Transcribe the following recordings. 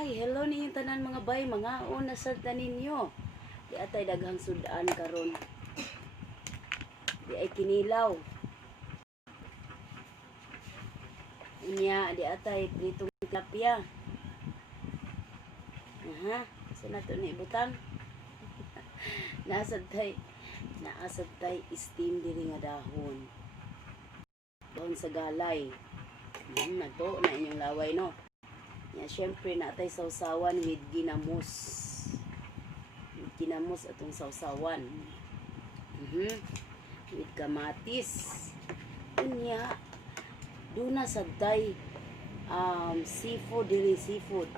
Hi, hello ninyong tanan mga bay, mga una sa taninyo. Di atay daghang sudan karon. Di ay kinilaw. Unya, di atay pritong tilapia. Aha, so nato ni butang. Naasad tay steam diri nga dahon. Dahon sa galay. Nato na inyong laway no. Ya, syempre natay sausawan with ginamos. With ginamos atong sausawan. With kamatis. Unya, duna sa day seafood diri seafood.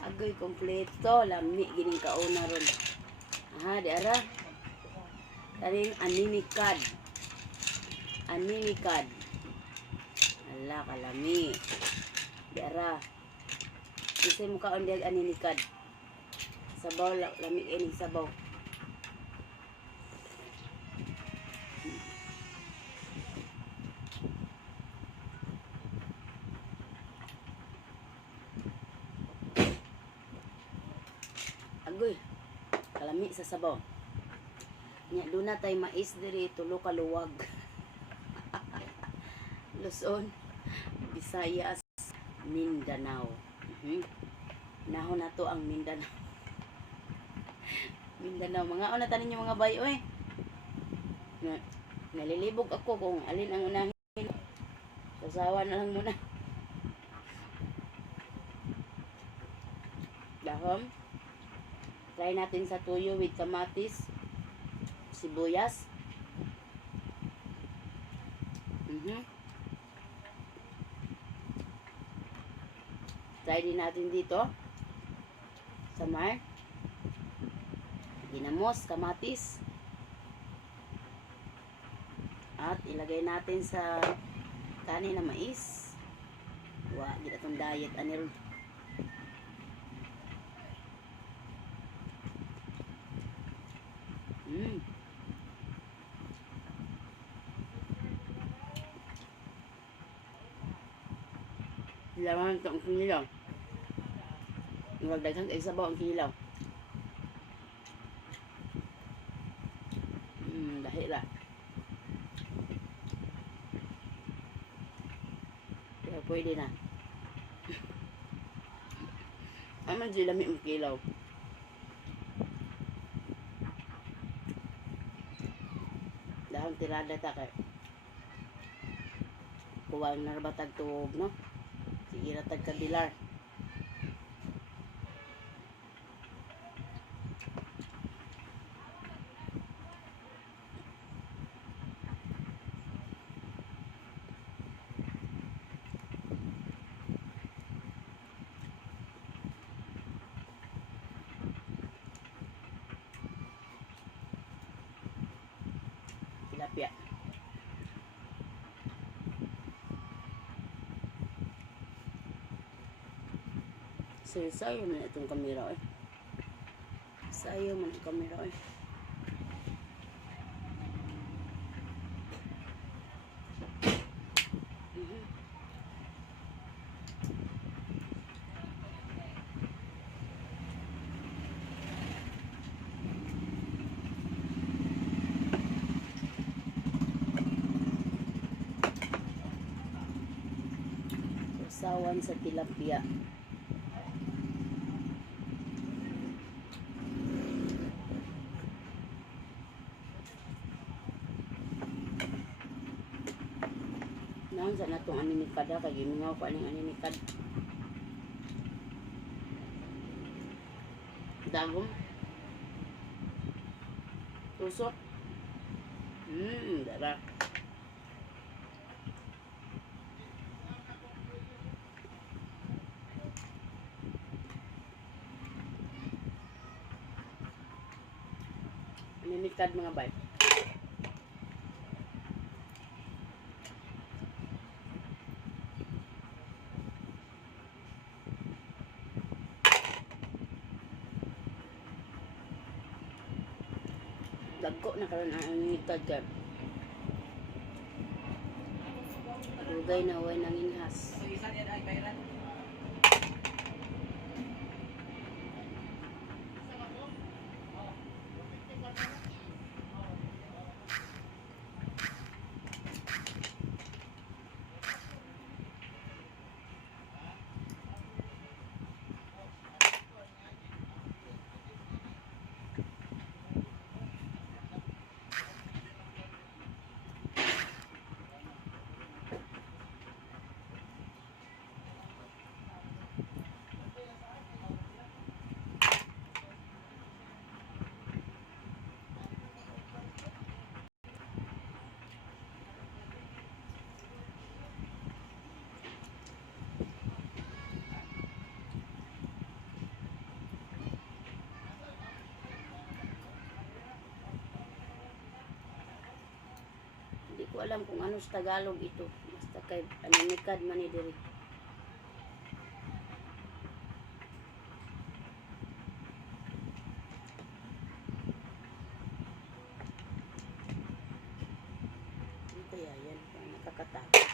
Agoy kompleto, lami gining kauna ron. Aha, di ara. Kaning animikad. Animikad. Ala, kalami. Di ara. Kasi mo kaon di animikad. Sabaw, lami ini sabaw. Agoy, kalami sa sabaw. Nya duna tay mais diri tulo ka luwag. Luzon, Visayas, Mindanao. Nahon na to ang Mindanao. Mindanao, mga una tanin yung mga bay oy. Nalilibog ako kung alin ang unahin. Sasawa na lang muna. Dahom. Try natin sa tuyo with kamatis, sibuyas. Try din natin dito. Samar. Ginamos, kamatis. At ilagay natin sa kanin na mais. Wa, di atong diet anil. Laman ito ang kinilaw. Magdaghang kay sabaw ang kinilaw. Dahil la. Kaya pwede na. Aman sila may kilaw. Dahon tirada ta kay kuwang narabatag tuog no. Sige na tagkabilar. Tilapia. Sayo man itong kamera eh. Sayo man itong kamera eh. Sausawan sa tilapia. Naon sa natong animikad ha, kaya ginungaw ko aning animikad. Dagom. Tusok. Dara. Animikad mga bay. Dagko na karon ang animikad ka. Rugay na way nanginhas. ko alam kung ano sa Tagalog ito. Basta kay aninikad man ni diri. Ano kaya yan? Parang nakakatakot.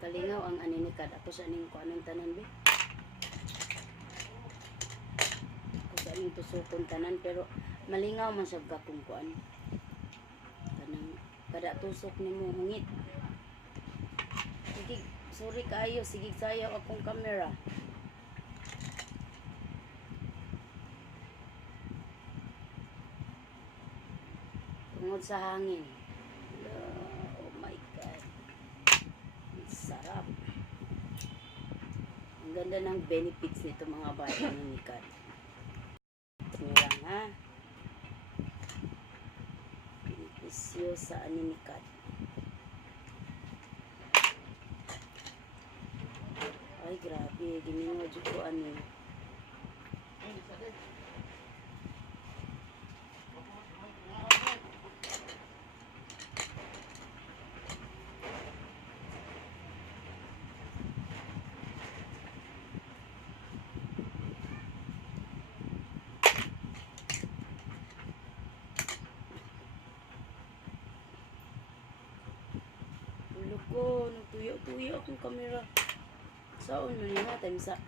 Makalingaw ang aninikad. Ako sa aning kuanong tanan be. Ako sa aning tusukon tanan pero malingaw man sab ka kung kuan. Kanang kada tusok nimo hungit. Sige, sorry kayo, sige sayo akong camera. Tungod sa hangin. Oh my God. Sarap. Ang ganda ng benefits nito mga bata ng nikad. Nyo lang ha. Benepisyo sa aninikad. Ay grabe, gimingo dyan ko ano. Ko, nagtuyo-tuyo akong kamera. Saon man yun natin sa...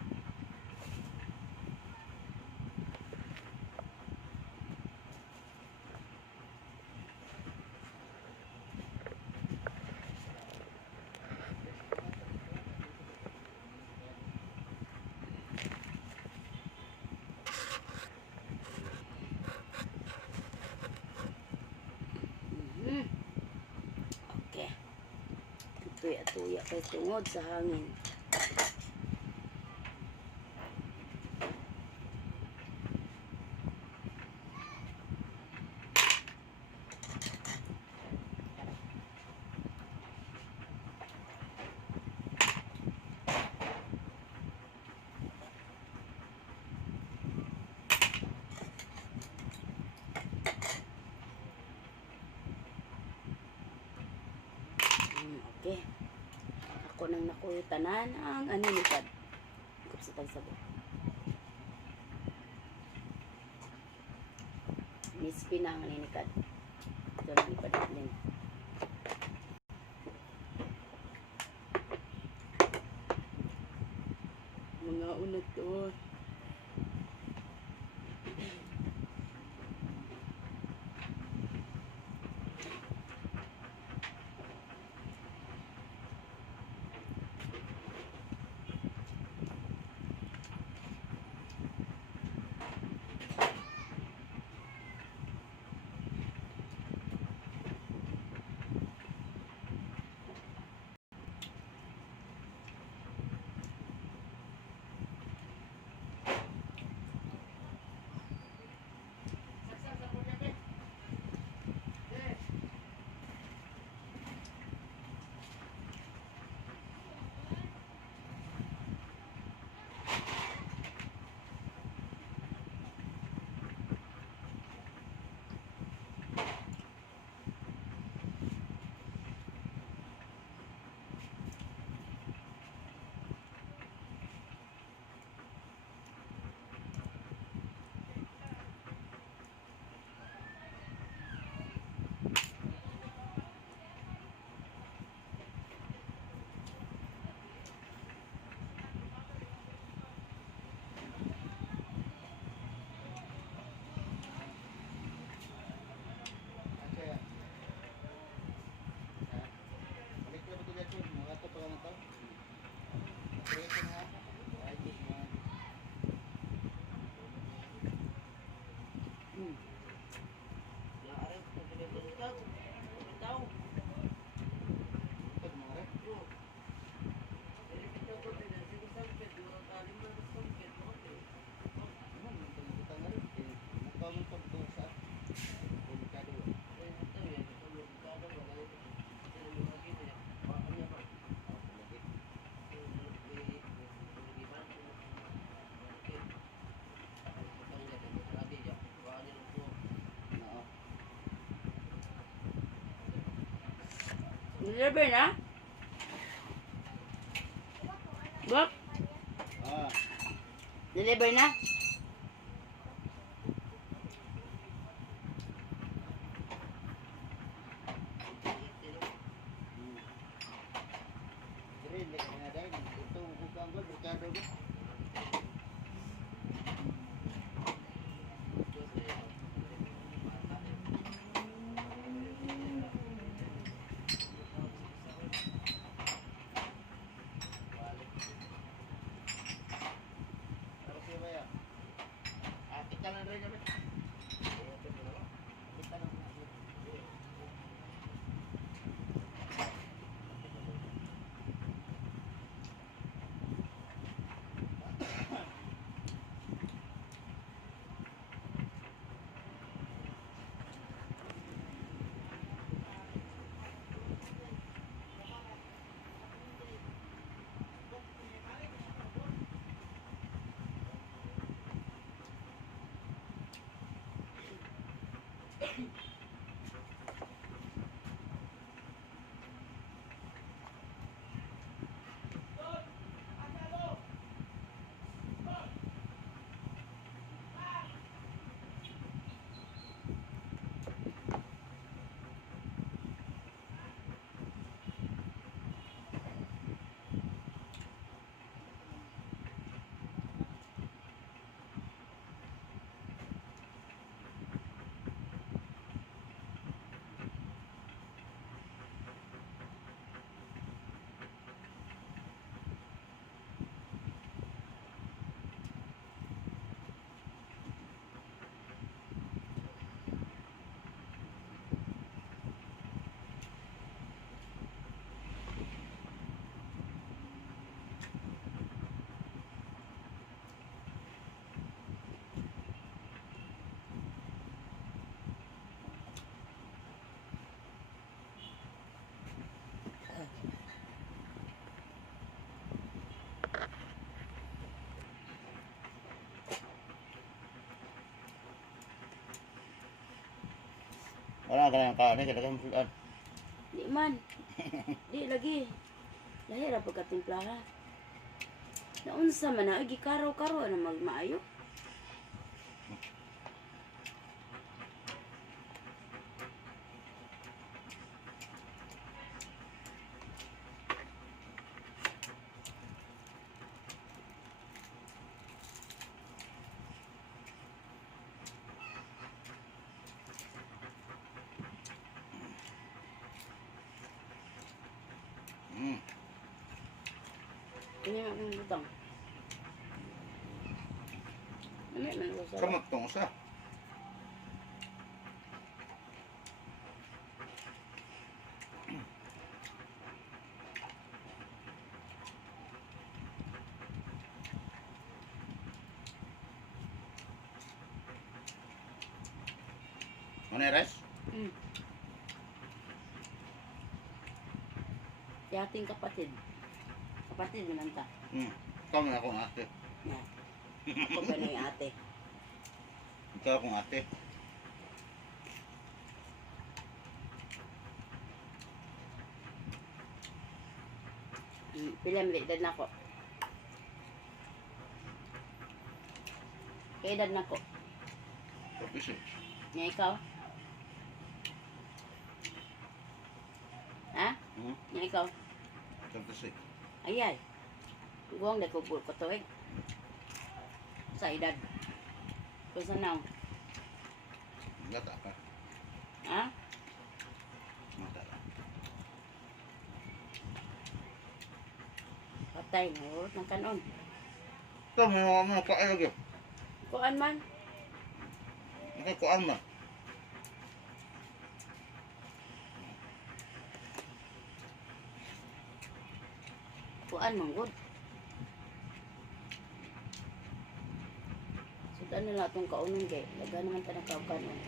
Okay. Tuya-tuya kay tungod sa hangin. Okay. Ako nang nakuyutanan ang aninikad. Ikot sa tagsabot. Nispi na ang aninikad. Ito lang ipadalin. Mga unat to. Deliver na? Bok? Ah, Deliver na? green like na dahil. Ito, bukang ko, merkado ko. Tapos yung kaya, kita lang rin kami. Kita lang. Wala ka lang kanin, kada kang sudan. Di man. Di lagi. Lahira pagkatimplahan. Naunsa man na, gikaraw-karaw na magmaayo. Kanya nga ng butang. Ano man ko sa... Kamot tong usa. Ano yung rice? Si ating kapatid. Kapatid naman ta. Ikaw na akong ate. Yan. Ako ba na yung ate? Ikaw akong ate. Pila may edad na ako. Kaya edad na ako. Tapos eh. Nga ikaw? Ha? Nga ikaw? Tapos eh. Ayay. Guwang na ko to eh. Sa edad. Kung saan na? Gata ka. Ha? Mata ka. Patay. Nahurot ng kanon. Ito, may mga kain lagi. Kuan man. Ito, kuan man. Kuan man good. Sudan na lang itong kaunon kay. Laga naman ta ng kanon.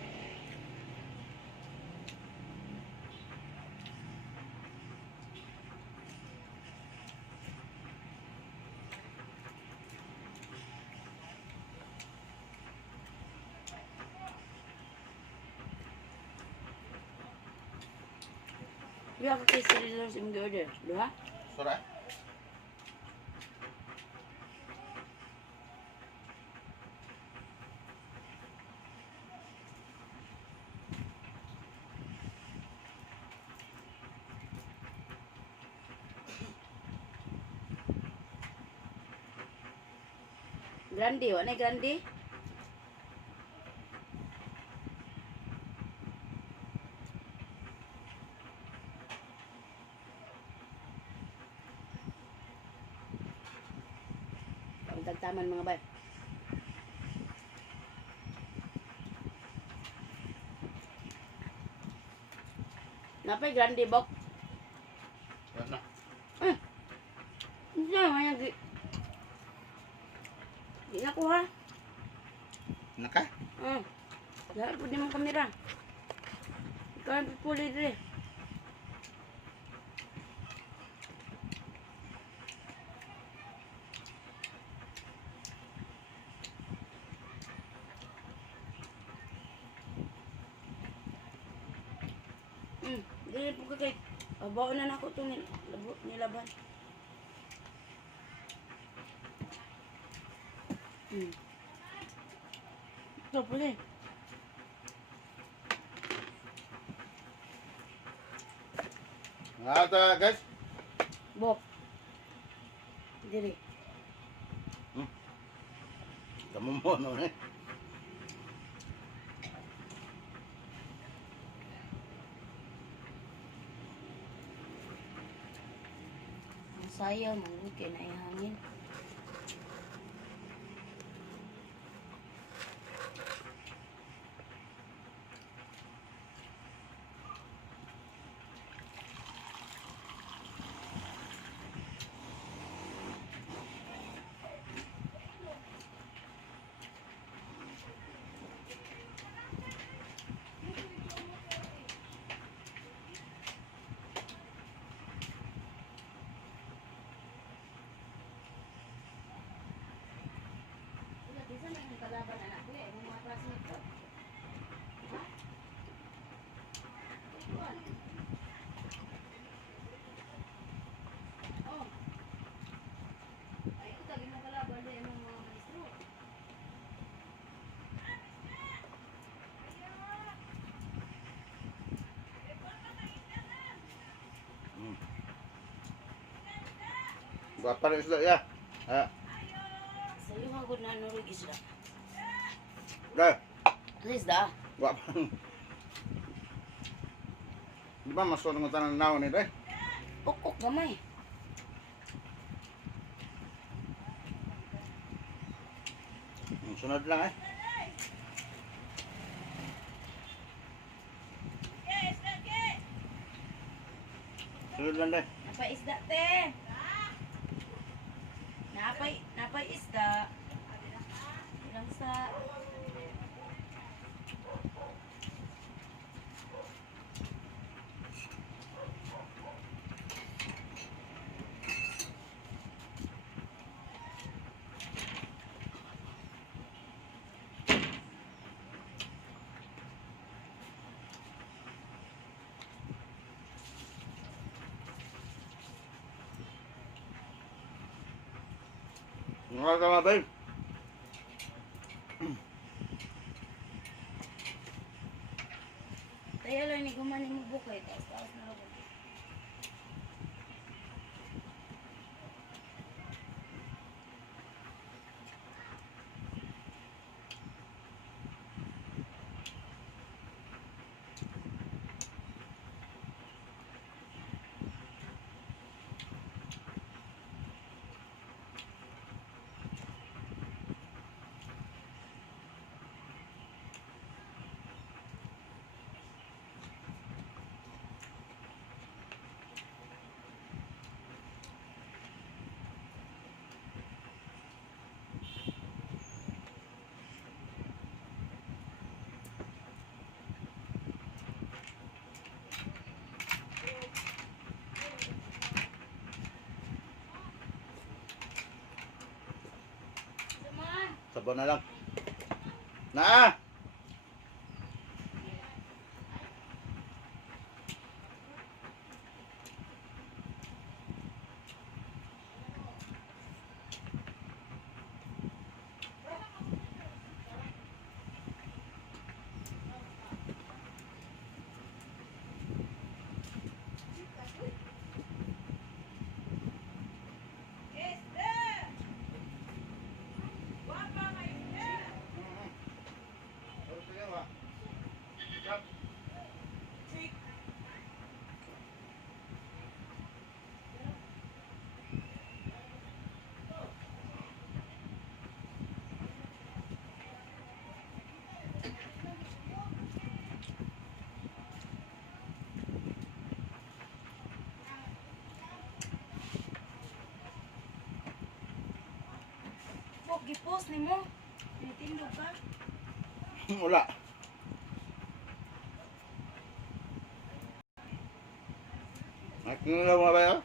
Biya ka kay sila sa imong order. Duha? Sura. Grande, wala na grande. Ang tagtaman mga bay. Napay grande bok. Yan na. Hindi na nga gi. Di na ko ha. Naka? Dahil po di mong kamera. Ikaw ang pipuli dire. Dili po ka kay abaw na nako itong nilaban. Ito po eh. Nga ata guys. Bok. Dili. Kamu mo no eh. Ang sayaw, mangukin ay hangin. Bisa na yung kalaban anak ko eh, mga classmate ko. Ha? Kuan. Oh. Ay, ito tagi mo kalaban din ang mga maestro. Guwapa rin isda ya. Sa'yo nga ko na nurig isda. Dah. Ano isda? Guwapa. Di ba mas ng tanang naon ni dai? Ukok gamay. Sunod lang eh. Sunod lang dai. Napay isda te. Napay isda. Ilang sa Nga ka mga babe. tayo lang ni gumani mo bukay. Taas na lang. Sabaw na lang. Na! gipost nimo. Tinitindog ka. Wala. Nakikita mo ba yun?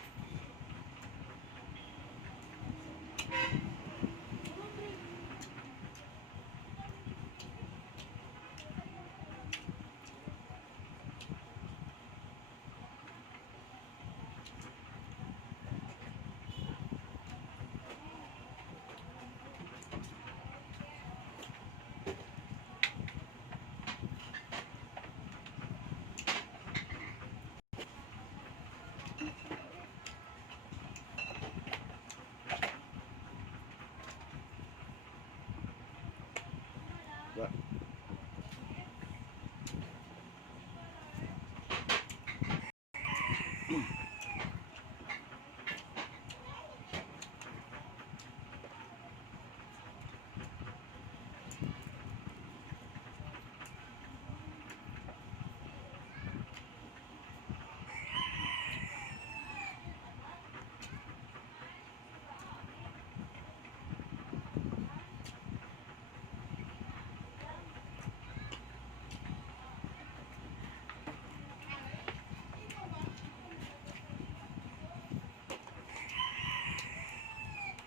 Ba?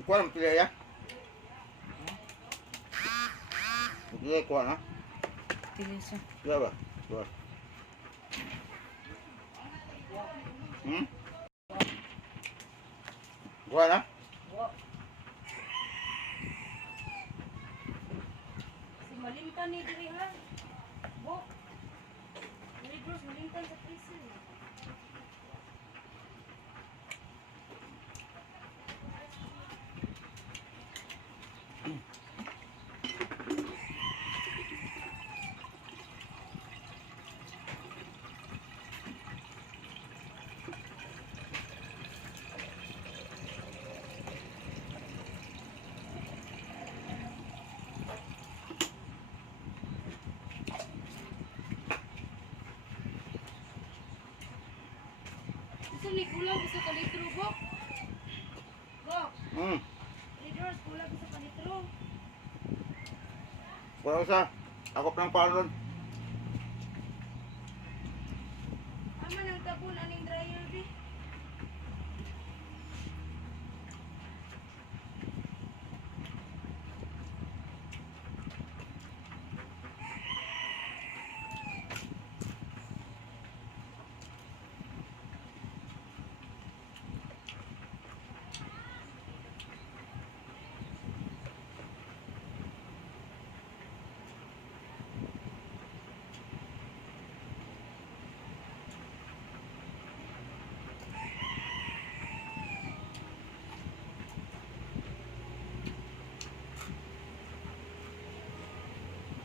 Kuha ng pilay ya? Pilay kuha na? Tilisa. Kuha ba? Kuha. Hmm? Kuha na? Wo. Si malimtan ni diri ha. Wo. Diri bros malimtan sa piso. Gusto ni kulang gusto ka litro bo. Bo. Hmm. Leaders kulang gusto ka litro. Kuha ko sa. Ako pa ng palon. Ama nang tabon aning dryer bi.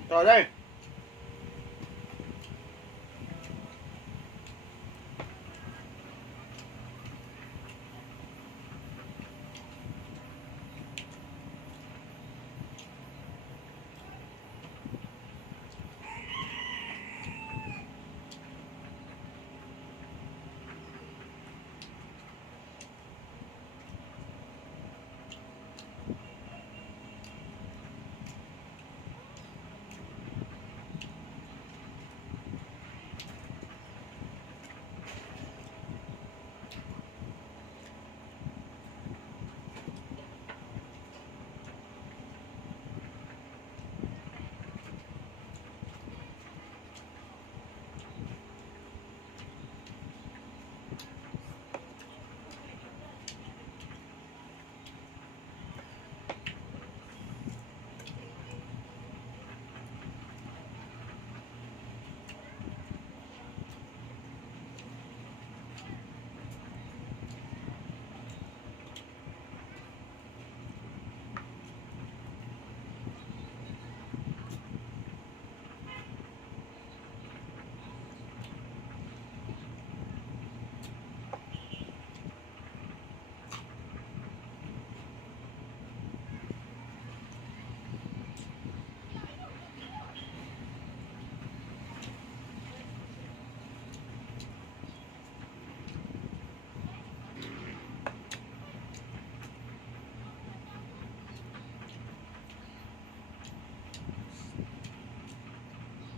Rồi đây.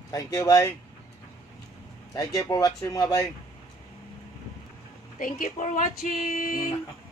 Thank you, bay. Thank you for watching mga bay. Thank you for watching.